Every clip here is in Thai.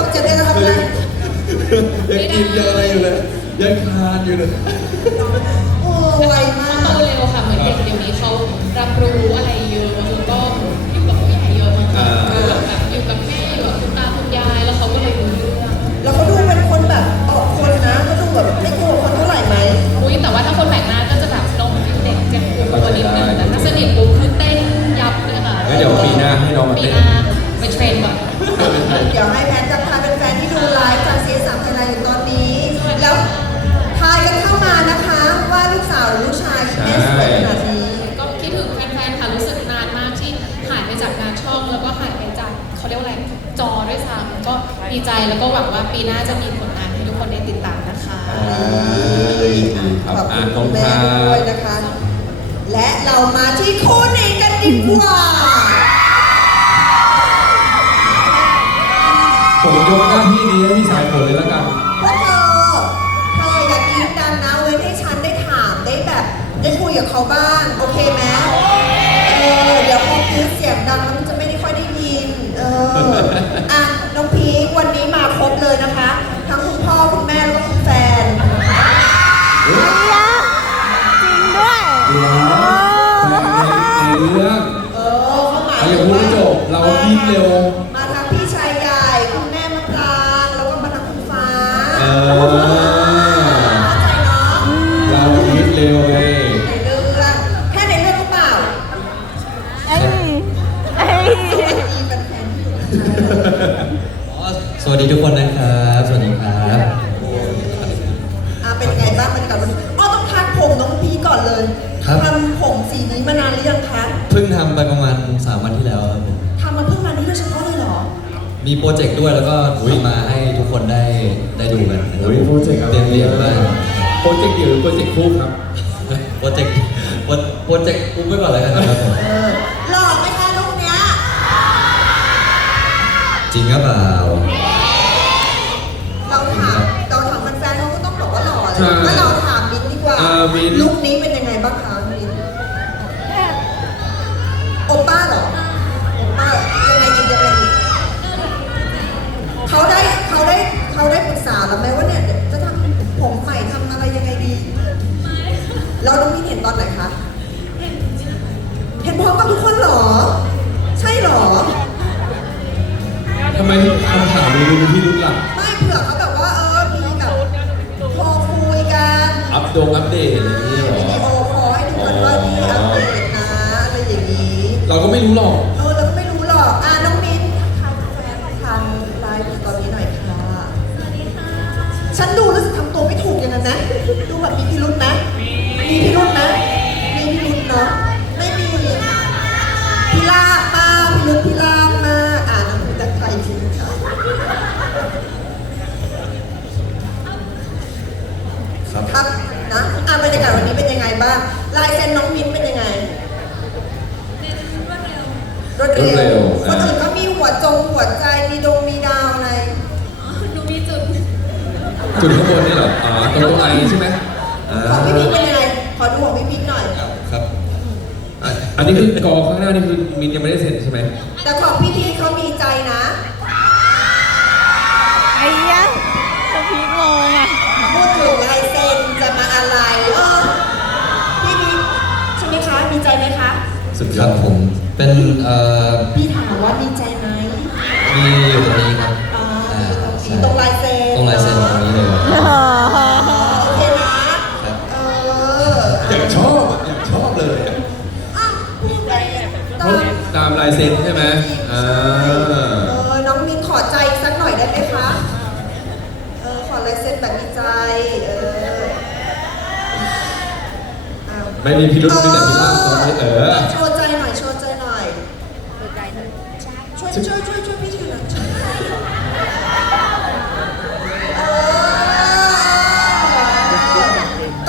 ตกเจ็บเองนะครับเลยยังกินยังอะไรอยู่เลยยังทานอยู่เลยโอ้ไวมาเขากโตเร็วค่ะเหมือนเด็กเดี๋ยวนี้เขารับรู้อะไรเยอะแล้วก็อยู่กับผู้ใหญ่เยอะมากอ่าๆอยู่กับแบบอยู่กับแม่อยู่กับคุณตาคุณยายแล้วเขาก็เลยรู้เรื่องแล้วเขาดูเป็นคนแบบออกคนนะเขาดูแบบไม่กลัวคนเท่าไหร่ไหมอุ้ยแต่ว่าถ้าคนแปลกหน้าก็จะแบบน้องเด็กเจ็บปวดตัวนิดนึงแต่ถ้าสนิทปุ๊บคือเต้นยับเลยค่ะงั้นเดี๋ยวปีหน้าให้น้องมาปีเต้น แล้วก็หวังว่าปีหน้าจะมีผลงานให้ทุกคนได้ติดตามนะคะครับขอบอ่าคุณน้องแม่ทาด้วยนะคะ และเรามาที่คู่นี้กันดีกว่า ผมยกหน้าที่นี้ให้พี่สายฝนเลยแล้วกันเพราะเธอเธออย่ากรีดดังนะเว้นให้ฉันได้ถามได้แบบ ได้คุยกับเขาบ้าง โอเคไหมเออ เดี๋ยวพอกรีดเสียงดังแล้วมันจะไม่ได้ค่อยได้ยิน เออ อะ เราดิ้นเร็ว มาทางพี่ชายใหญ่คุณแม่มะปรางแล้วก็มาทางคุณฟ้าเออ เข้าใจเนาะเราดิ้นเร็วไงในเรื่องแค่ในเรื่องหรือเปล่าเอ้ยเอ้ยสวัสดีแฟนๆที่อยู่นะคะสวัสดีทุกคนนะครับ สวัสดีครับอะเป็นยังไงบ้างบรรยากาศวันนี้อ้อต้องทักผมน้องพีก่อนเลยครับทำผมสีนี้มานานหรือยังคะ เพิ่งทำไปประมาณ 3 วันที่แล้ว มีโปรเจกต์ด้วยแล้วก็ทำมาให้ทุกคนได้ได้ดูกันนะครัโอ้ยโปรเจกต์เตรียมเรียนบ้างโปรเจกต์เดี่ยวหรือโปรเจกต์คู่ครับ โปรเจกต์โปรโปรเจกต์อุ้มไว้ก่อนเลยกันนะครับผมเออหล่อไหมคะลูกเนี้ย จริงหรือเปล่าเราถามเราถามแฟนๆเขาก็ต้องบอกว่าหล่อเลยใช่ถ้าเราถามมิ้นท์ดีกว่าอ่ามิ้นท์ลุคนี้เป็นยังไงบ้างคะ กษาเราไหมว่าเนี่ยเดี๋ยวจะทำผมใหม่ทำอะไรยังไงดีเราต้องมีเห็นตอนไหนคะ อะบรรยากาศวันนี้เป็นยังไงบ้าง ลายเซ็นน้องมิ้นเป็นยังไง รวดรวดเร็เร็ววคนอื่นก็มีหัวจงหัวใจ มีดงมีดาวอะไรหนูมีจุดจุดข้างบนนี่เหรออ๋อตรงตรงไหนใช่ไหมอ่าของพี่พีคเป็นยังไง ขอดูของพี่พีคหน่อย ครับอะอันนี้คือกอข้างหน้านี่คือมินยังไม่ได้เสร็จใช่ไหมแต่ของพี่พีคเขามีใจนะ คยรัอบดผมเป็นเอ่อพี่ถามว่ามีใจไหมมีอยู่ตรงนี้ครับอ่าอ่าใช่ตรงลายเซ็นตรงลายเซ็นตรงนี้เลยครับโอเคนะครับเอออยากชอบอะอยากชอบเลยอะอะพูดไปตเพราะอนตามลายเซ็นใช่ไหมอ่าเออ น้องมินขอใจสักหน่อยได้ไหมคะ เออ ขอลายเซ็นแบบมีใจ เอออ้าวไม่มีพิรุธมีแต่พิราบตอนนี้เออ ช่วยช่วยช่วยช่วยพี่ถือหน่อยเออ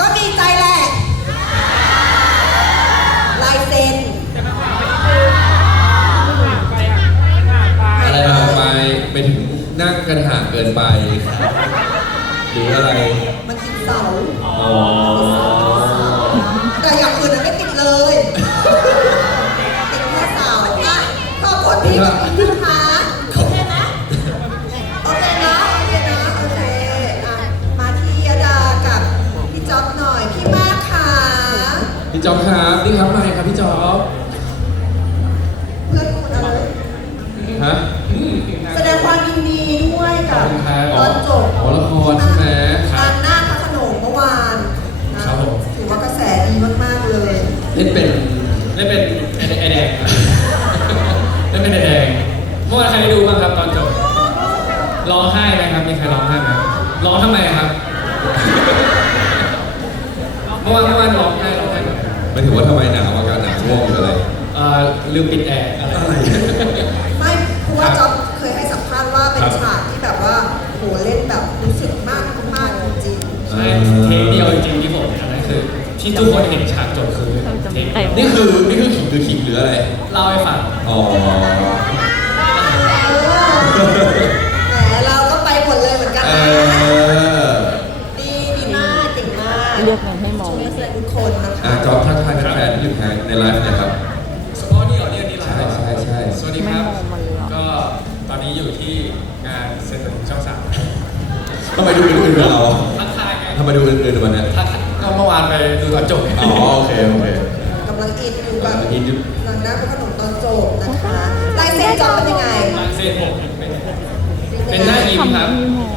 ก็มีใจแหละลายเซ็นอะไรห่านะงไปไปถึงนั่งกันห่างเกินไป หรืออะไร มันติดเสาอ๋อ จ๊อบครับนี่ครับไมค์ครับพี่จ๊อบเพื่อนคุณอะไรฮะแสดงความยินดีด้วยกับครับตอนจบอ๋อละครใช่ไหมงานหน้าพระโขนงเมื่อวานนะครับผม ถือว่ากระแสดีมากๆเลย เล่นเป็นเล่นเป็นไอไอแดงครับเล่นเป็นไอแดงเมื่อวานใครได้ดูบ้างครับตอนจบร้องไห้ไหมครับมีใครร้องไห้ไหมร้องทำไมครับเมื่อวานเมื่อวานร้องไห้ร้อง ไห้แบบหมายถึงว่าทำไมหนาวอากาศหนาวช่วงหรืออะไร เอ่อลืมปิดแอร์อะไรอะไร ไม่เพราะว่าจ๊อบเคยให้สัมภาษณ์ว่าเป็นครับ ฉากที่แบบว่าโหเล่นแบบรู้สึกมากมากจริงใช่เทคเดียวจริงๆที่ผมอันนั้นคือ ที่ทุกคนเห็นฉากจบคือเทคเดียวนี่คือนี่คือขิงคือขิงหรืออะไร เล่าให้ฟัง อ๋อ ๆเออ ไลฟ์หนะครับสปอร์นี่เหรอเนี่ยนี่ไลใช่ฟ์เหรอใช่ใช่ สวัสดีครับไม่มองมันเลยเหรอก็ตอนนี้อยู่ที่งานเซ็นทรัลช่องสามทำไมดูอื่นๆกับเราทักทายไงทำไมดูอื่นๆวันเนี้ยทักก็เมื่อวานไปดูตอนจบอ๋อโอเคโอเคกำลังอินอยู่กับกำลังอินอยู่หนังหน้าพระโขนงตอนจบนะคะลายเซ็นจ๊อบเป็นยังไงลายเซ็นผมเป็นเป็นหน้ายิ้มครับ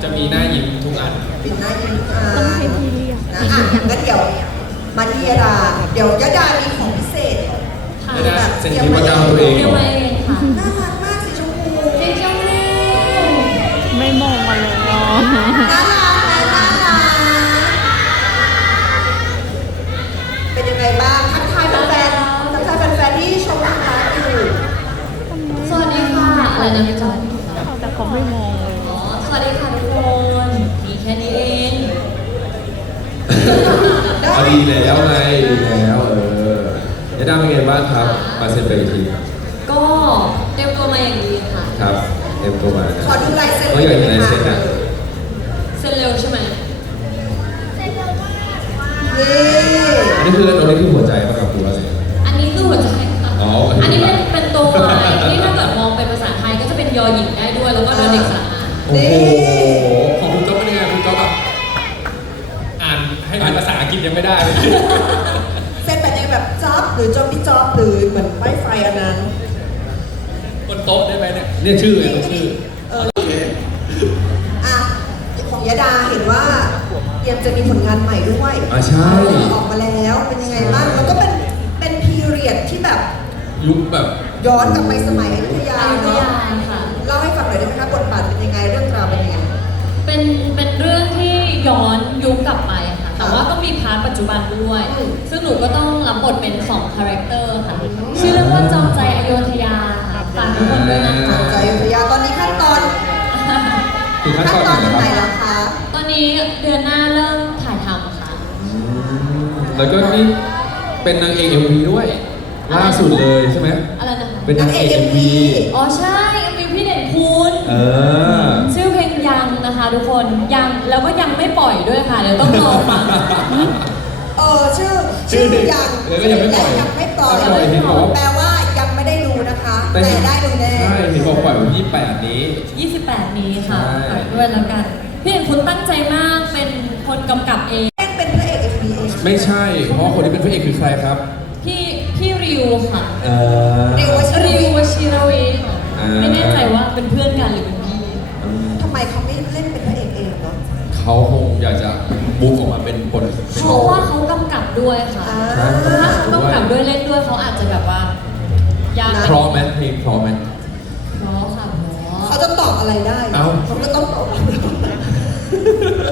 จะมีหน้ายิ้มทุกอันปิดหน้ายิ้มอ่าต้องให้พี่เรียกนะอะงั้นเดี๋ยว มาที่ยาดาเดี๋ยวยาดามีของพิเศษค่ะไม่ได้เซ็นที่พระเจ้าตัวเองเรียกมาเองค่ะ น่ารักมากสีชมพูเรียกเจ้าแม่ไม่มองมันเลยเหรอน่ารักนะน่ารักเป็นยังไงบ้างทักทายแฟนๆทักทายแฟนๆที่ชมทางไลฟ์อยู่สวัสดีค่ะ อะไรนะพี่จอยแต่เขาไม่มองเลยอ๋อ สวัสดีค่ะทุกคน มีแค่นี้เองเอาดีแล้วไงดีแล้วเออยาดาเป็นไงบ้างครับมาเซ็นไปอีกทีก็เตรียมตัวมาอย่างดีค่ะ ครับเต็มตัวมานะขอดูลายเซ็นเอออยากเห็นลายเซ็นอะเซ็นเร็วใช่ไหมนี่อันนี้คือตรงนี้คือหัวใจป่ะครับครูว่าไง อันนี้คือหัวใจค่ะอ๋ออัอันนนี้นี้เป็นเป็นตัววายที่ถ้าเกิดมองเป็นภาษาไทยก็จะเป็นยอหญิงได้ด้วย แล้วก็ดอเด็กสระอาโอ้โห ยังไม่ได้เลยเซ็นแบบยังแบบจ๊อบหรือจอมพี่จ๊อบหรือเหมือนป้ายไฟอันนั้นบนโต๊ะได้ไหมเนี่ยเนี่ยชื่อไงตรงชื่อเอออะของยาดาเห็นว่าเตรียมจะมีผลงานใหม่ด้วยอ่าใช่เออออกมาแล้วเป็นยังไงบ้างแล้วก็เป็นเป็นพีเรียดที่แบบยุคแบบย้อนกลับไปสมัยอยุธยาอยุธเนาะยาค่ะ เล่าให้ฟังหน่อยได้ไหมคะบทบาทเป็นยังไงเรื่องราวเป็นยังไง เป็น เป็นเรื่องที่ย้อนยุคกลับไปค่ะ แต่ว่าก็มีพาร์ทปัจจุบันด้วยอืมซึ่งหนูก็ต้องรับบทเป็น2คาแรคเตอร์ค่ะ ชื่อเรื่องว่าจอมใจอโยธยาค่ะฝากทุกคนด้วยนะคะ ใจอยุธยาตอนนี้ขั้นตอนคือขั้นขั้นตอนตอนไหนตรงไหนครับแล้วคะตอนนี้เดือนหน้าเริ่มถ่ายทำค่ะแล้วก็นี่เป็นนางเอก MV ด้วย ล่าสุดเลยใช่ไหมอะไรนะคะ เป็นนางเอก MV อ๋อใช่มีพี่เด่นคุณ เออชื่อเพลงยัง นะคะ ทุกคนยังแล้วก็ยังไม่ปล่อยด้วยค่ะเดี๋ยวต้องรอฟัง เออชื่อชื่อยังแล้วก็ยังไม่ปล่อยและยังไม่ปล่อยยังไม่ปล่อย แปลว่ายังไม่ได้ดูนะคะ แต่แต่ได้ดูแน่ ใช่เห็นบอกปล่อยวันที่8นี้ 28 นี้ค่ะใช่ ฝากด้วยแล้วกัน พี่เด่นคุณตั้งใจมากเป็นคนกำกับเอง แม่งเป็นพระเอกเอ็มวีเองไม่ใช่ เพราะคนที่เป็นพระเอกคือใครครับ พี่พี่ริวค่ะ เออ เรียกว่าชื่อริววชิรวีค่ะอ่าไม่แน่ใจว่าเป็นเพื่อนกันหรือเป็นพี่ทำไมเขาไม่เล่นเป็นพระเอกเองเนาะ เขาคงอยากจะบุ๊กออกมาเป็นคนเป็นเพราะว่าเขากำกับด้วยค่ะ อ่าใช่ถ้าเขากำกับด้วยเล่นด้วยเขาอาจจะแบบว่ายากเพราะไหมเพลงเพราะไหม เพราะค่ะเพราะเขาจะตอบอะไรได้เอ้า เขาก็ต้องตอบ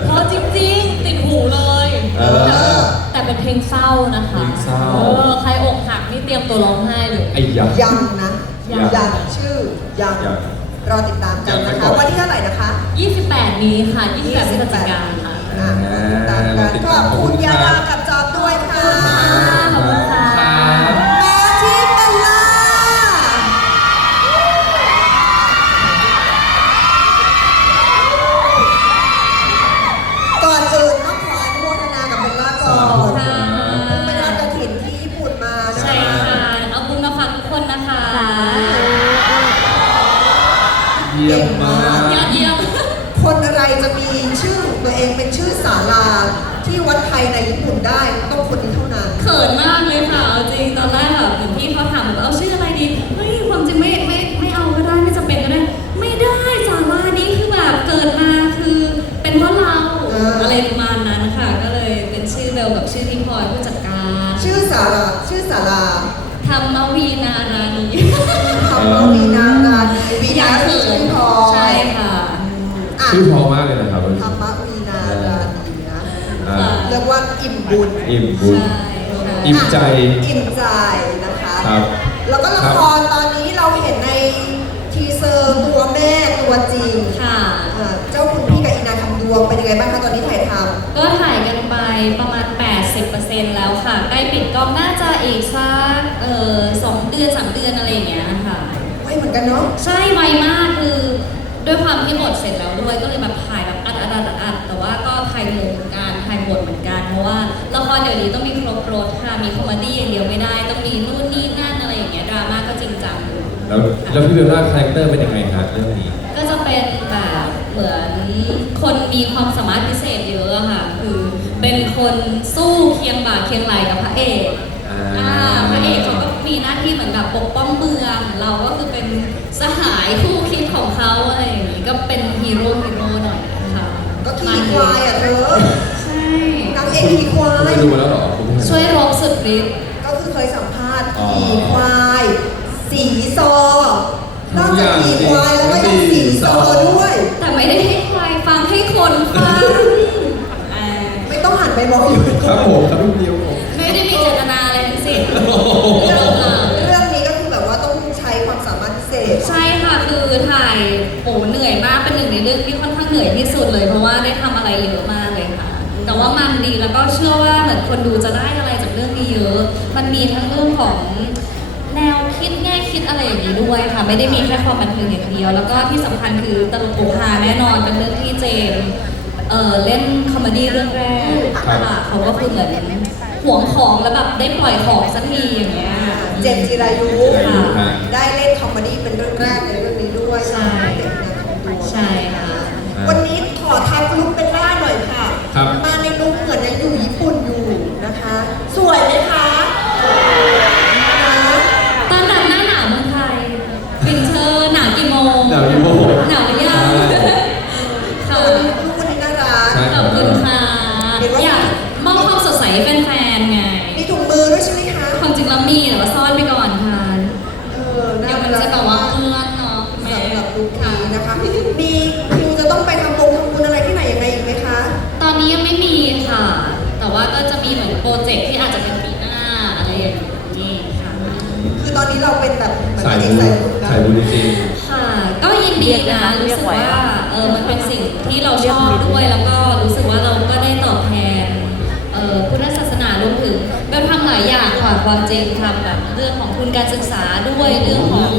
เพราะจริงๆ ติดหูเลย เออ แต่เป็นเพลงเศร้านะคะเพลงเศร้าเออใครอกหักนี่เตรียมตัวร้องไห้เลย ไอ้ยา ยังนะ ยัง ยังชื่อยัง ยัง รอติดตามกันยังไม่นะบอคะกวันที่เท่าไหร่นะคะ 28 นี้ค่ะ 28พฤศจิกายนค่ะ อะรอติดตามกันขอบคุณยาดากับจอบด้วยค่ะ อิ่มบุญใช่ใช่อิ่มใจอิ่มใจนะคะครับแล้วก็ละครับครตอนนี้เราเห็นในทีเซอร์ตัวแม่ตัวจริงค่ะอ่าเจ้าคุณพี่กับอีนาคำดวงเป็นยังไงบ้างคะตอนนี้ถ่ายทก็ถ่ายกันไปประมาณ 80%แล้วค่ะ ใกล้ปิดกล้องน่าจะอีกสักเอ่อสองเดือนสามเดือนอะไรอย่างเงี้ยค่ะำไว้เหมือนกันเนาะใช่ไวมากคือ ด้วยความที่บทเสร็จแล้วด้วยก็เลยแบบถ่ายแบบอัดอัดอัดอัดแต่ว่าก็ ถ่ายเร็วเหมือนกันถ่ายบทเหมือนกัน เพราะว่าละครเดี๋ยวนี้ต้องมีครบรถค่ะ มีคอมเมดี้อย่างเดียวไม่ได้ ต้องมีนู่นนี่นั่นอะไรอย่างเงี้ย ดราม่าก็จริงจังแล้วแล้วพี่เบลล่าคาแรคเตอร์เป็นยังไงฮะเรื่องนี้ ก็จะเป็นแบบเหมือนคนมีความสามารถพิเศษเยอะอะค่ะ คือเป็นคนสู้เคียงบ่าเคียงไหลกับพระเอกอ่าอ่าพระเอกเขาก็มีหน้าที่เหมือนแบบปกป้องเมือง เราก็คือเป็นสหายคู่คิดของเขาอะไรอย่างนี้ก็เป็นฮีโร่ฮีโร่หน่อยค่ะก็ขี่ควายอะเธอ ใช่ นางเอก ขี่ควาคุณยไปดูมาแล้วเหรอคุณไม่เห็น ช่วยรบสุดฤทธิ์ก็คือเคยสัมภาษณ์อ๋อขี่ควาย สีซอนอกจากขี่ควายแล้วก็ยังสีซอด้วย แต่ไม่ได้ให้ควายฟังให้คนฟังอ่าไม่ต้องหันไปมองอยู่ครับผมครับพี่เดียวผมไม่ได้มีเจตนาอะไรทั้งสิ้นเรื่องนี้ก็คือแบบว่าต้องใช้ความสามารถพิเศษ ใช่ค่ะคือถ่ายโอ้เหนื่อยมากเป็นหนึ่งในเรื่องที่ค่อนข้างเหนื่อยที่สุดเลย เพราะว่าได้ทำอะไรเยอะมากเลยค่ะแต่ ว่ามันดีแล้วก็เชื่อว่าเหมือนคนดูจะได้อะไรจากเรื่องนี้เยอะ มันมีทั้งเรื่องของแนวคิดแง่คิดอะไรอย่างนี้ด้วยค่ะ ไม่ได้มีแค่ความบันเทิงอย่างเดียว แล้วก็ที่สำคัญคือตลกโปกฮาแน่นอนเป็นเรื่องที่เจมส์เออเล่นคอมเมดี้เรื่องแรกครับค่ะเขาก็คือเหมือนห่วงของแล้วแบบได้ปล่อยของสักทีอย่างเงี้ยเจมส์จิรายุค่ะได้เล่นคอมเมดี้เป็นเรื่องแรกในเรื่องนี้ด้วยใช่เด็กในคำดวงใช่ค่ะวันนี้ขอทั อยากมอบความสดใสให้แฟนๆไงมีถุงมือด้วยใช่ไหมคะความจริงแล้วมีแต่ว่าซ่อนไปก่อนค่ะเออเดี๋ยวมันจะแบบว่าเปื้อนเนาะแม่สำหรับลูกนี้นะคะ มีคิวจะต้องไปทำบงทำบุญอะไรที่ไหนยังไงอีกไหมคะ ตอนนี้ยังไม่มีค่ะ แต่ว่าก็จะมีเหมือนโปรเจกต์ที่อาจจะเป็นปีหน้าอะไรอย่างนี้ค่ะคือตอนนี้เราเป็นแบบเหมือนสายเด็บุกญสายบุญนะสายบุญจริงค่ะ ก็ยินดีนะรู้สึกว่าเออมันเป็นสิ่งที่เราชอบด้วยแล้วก็รู้สึกว่าเราก็ได้ตอบแทนเอ่อ พุทธศาสนารวมถึงเบลทำหลายอย่างค่ะความจริงทำแบบเรื่องของทุนการศึกษาด้วยเรื่องของ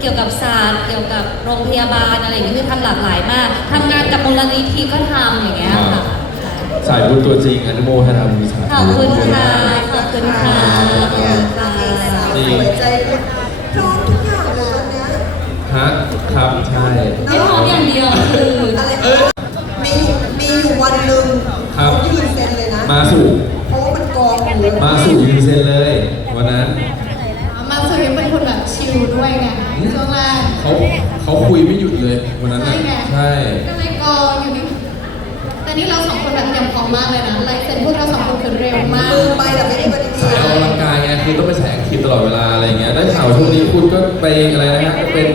เกี่ยวกับศาสตร์เกี่ยวกับโรงพยาบาลอะไรอย่างเงี้ยคือทำหลากหลายมากทำงานกับมูลนิธิก็ทำอย่างเงี้ยค่ะๆสายบุญตัวจริงอนุโมทนาบุญสาธุขอบคุณค่ะขอบคุณค่ะขอบเนี่ยคุณนางเอกสาวจริงสวยใจบุญพร้อมทุกอย่างเลยตอนเนี้ยฮะครับใช่ไม่พร้อมอย่างเดียวคืออะไรมีอยู่มีอยู่วันหนึ่งครับเขายืนเซ็นเลยนะ มาสู่เพราะว่ามันกองอยู่มาสู่ยูนิเซนเลยวันนั้น มาสุยเป็นคนแบบชิลด้วยไงช่วงแรก เขาเขาคุยไม่หยุดเลยวันนั้นน่ะใช่ไง ใช่ ก็เลยกองอยู่นี่แต่นี่เราสองคนแบบเตรียมพร้อมมากเลยนะลายเซ็นพวกเราสองคนคือเร็วมากมือไปแต่ไม่ได้ปฏิสายออกกำลังกายไงคือต้องไปใส่แอคทีฟตลอดเวลาอะไรเงี้ยได้ข่าวช่วงนี้คุณก็ไปอะไรนะฮะเป็น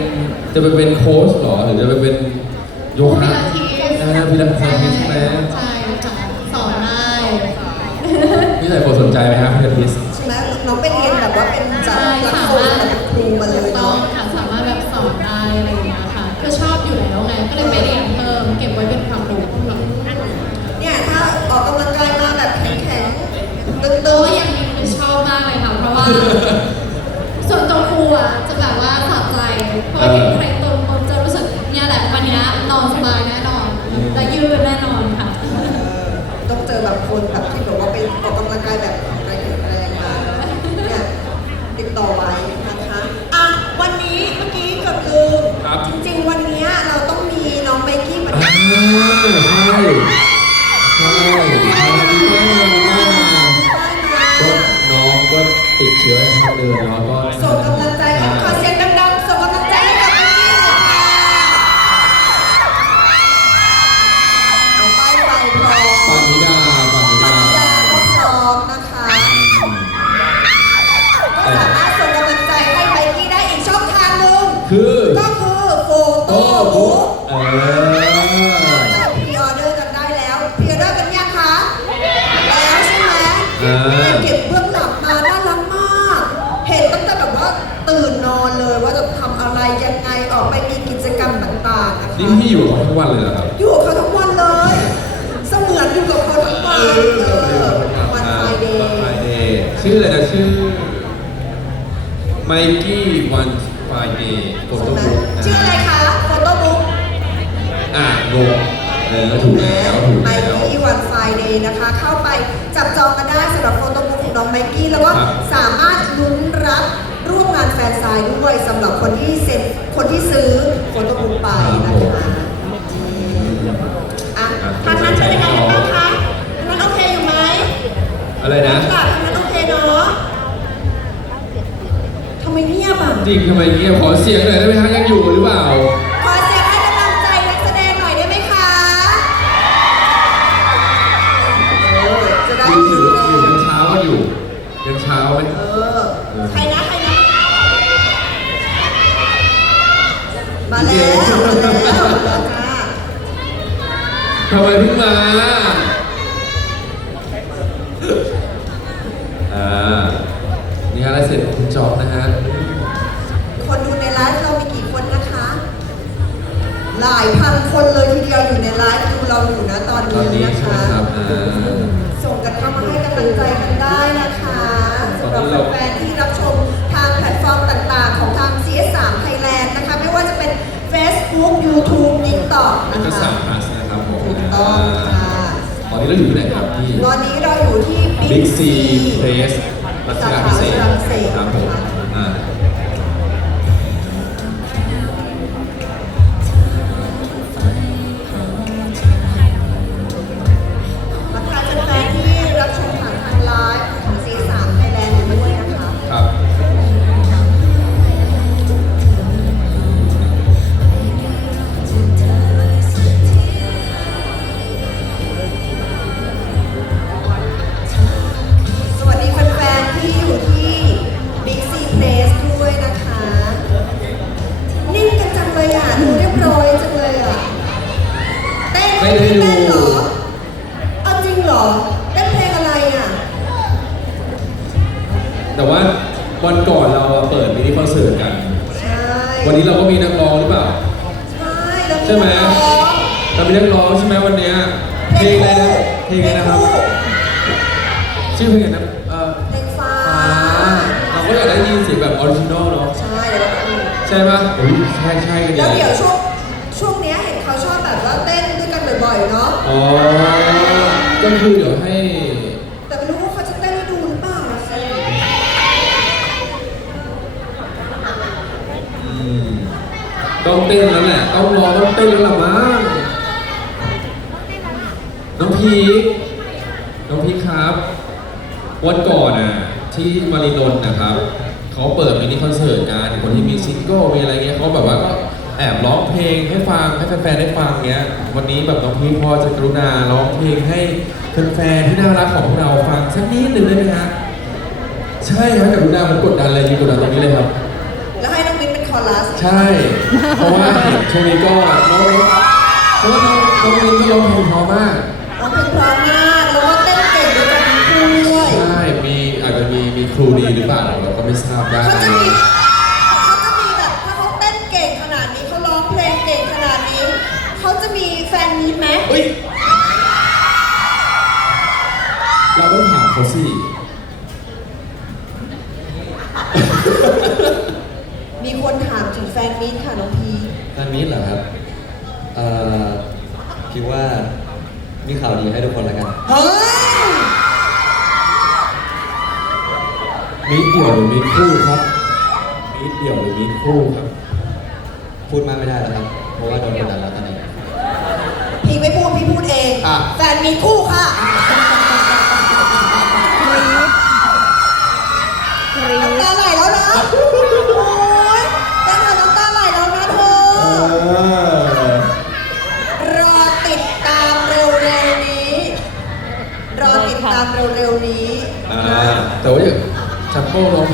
จะไปเป็นโค้ชเหรอหรือจะไปเป็นโยคะพิลาทิสอ่าพิลาทิสใช่ไหมใช่ค่ะสอนได้ พี่สายโปรดสน ใจไหมครับพิลาทิสใช่ไหมน้องไปเรียนแบบว่าเป็นจากหลักสูตรกับครูมาเลยต้อเนาะงค่ะสามารถแบบสอนได้อะไรอย่างเงี้ยค่ะคือชอบอยู่แล้วไง ก็เลยไปเรียนเพิ่มเก็บไว้เป็นความรู้แบบเนี่ยถ้าออกกำลังกายมาแบบแข็งๆตึตัวงอย่างนี้คือชอบมากเลยค่ะ เพราะว่า ส่วนตัวครูอะจะแบบว่าสะใจเพราะว่าเห็นใครตรงผมจะรู้สึกเนี่ยแหละวันเนี้ยนอนสบายแน่นอนและยืดแน่นอนค่ะ ๆต้ องเจอแบบคนแบบที่แบบว่าไปออกกำลังกายแบบแข็งแรงมาเนี่ยติดต่อไว้นะคะอะวันนี้เมื่อกี้เกือบลืมครับ จริงๆ วันเนี้ยเราต้องมีน้องไมกี้มาอ่าใช่ใช่ใช่ดีมากดีมากก็น้องก็ติดเชื้อทางเดินแล้วก็ส่งก พี่อยู่กับเขาทุกวันเลยเหรอครับ อยู่กับเขาทั้งวันเลย เสมือนอยู่กับเขาทั้งวันเออวันไฟเดย์ไฟเดย์ชื่ออะไรนะชื่อ ไมกี้วันไฟเดย์โฟโต้ใช่ไหมบุ๊กชื่ออะไรคะโฟโต้บุ๊กอะงงเออถูกแล้วถูกไมแล้ว กี้วันไฟเดย์นะคะ เข้าไปจับจองกันได้สำหรับโฟโต้บุ๊กของน้องไมกี้แล้วก็ครับ สามารถลุ้นรับร่วมงานแฟนไซน์ด้วยสำหรับคนที่เซ็นคนที่ซื้อโฟโต้บุ๊กไปนะคะอะทาง นั้นเป็นยังไงกันบ้างคะทางนั้นโอเคอยู่ไหมอะไรนะค่ะทางนั้นโอเคเนาะทำไมเงียบอะ จริงทำไมเงี้ยบขอเสียงหน่อยได้ไหมฮะยังอยู่หรือเปล่า YouTube TikTok แล้วนะก็คะสามพลัสนะครับผมถูกต้องค่ะ ตอนนี้เราอยู่ที่ไหนครับพี่ ตอนนี้เราอยู่ที่ Big C Place รัชดาพิเศษสาขารังสิตครับผมอ่ามา อยๆเนาะ อ๋อ ก็คือเดี๋ยวให้ แต่ไม่รู้ว่าเขาจะเต้นให้ดูหรือเปล่าสิอืมต้องเต้นแล้วแหละ ต้องรอต้องเต้นแล้วล่ะมั้งน้องพีคน้องพีคครับ วันก่อนน่ะที่มารินนท์นะครับ เขาเปิดมินิคอนเสิร์ตกันคนที่มีซิงเกิลมีอะไรเงี้ยเขาแบบว่าก็ แอบร้องเพลงให้ฟังให้แฟนๆได้ฟังเงี้ย วันนี้แบบน้องพีคพอจะกรุณาร้องเพลงให้แฟนๆที่น่ารักของพวกเราฟังสักนิดหนึ่งได้ไหมฮะใช่ครับกรุณาผมกดดันเลยยืนกดดันตรงนี้เลยครับ แล้วให้น้องมิ้นเป็นคอรัสใช่ เพราะว่าเห็นช่วงนี้ก็น้องเพราะว่าน้องน้องมินก็ร้องเพลงเพราะมากร้องเพลงเพราะมากแล้วก็เต้นเก่งด้วยกันทั้งคู่ด้วยใช่ มีอาจจะมีมีครูดีหรือเปล่าเราก็ไม่ทราบได้ เขาจะมีเขาจะมีแบบถ้าเขาเต้นเก่งขนาดนี้เขาร้องเพลงเก่งขนาดนี้เขาจะมีแฟนมีตไหม เฮ้ย เราต้องถามเขาสิ มีคนถามถึงแฟนมีตค่ะน้องพีอันนี้เหรอครับ เอ่อคิดว่ามีข่าวดีให้ทุกคนแล้วกัน เฮ้ย มีเดี่ยวหรือมีคู่ครับ มีเดี่ยวหรือมีคู่ครับ พูดมากไม่ได้แล้วครับ เพราะว่าโดนกดดันแล้วตอนนี้มีคู่ค่ะ กรี๊ด น้ำตาไหลแล้วนะ โอ้ยแจ้งน้ำตาไหลแล้วนะเธอรอติดตามเร็วๆนี้ รอติดตามเร็วๆนี้ อ่า แต่ว่าอย่างจัมโบ้ร้อง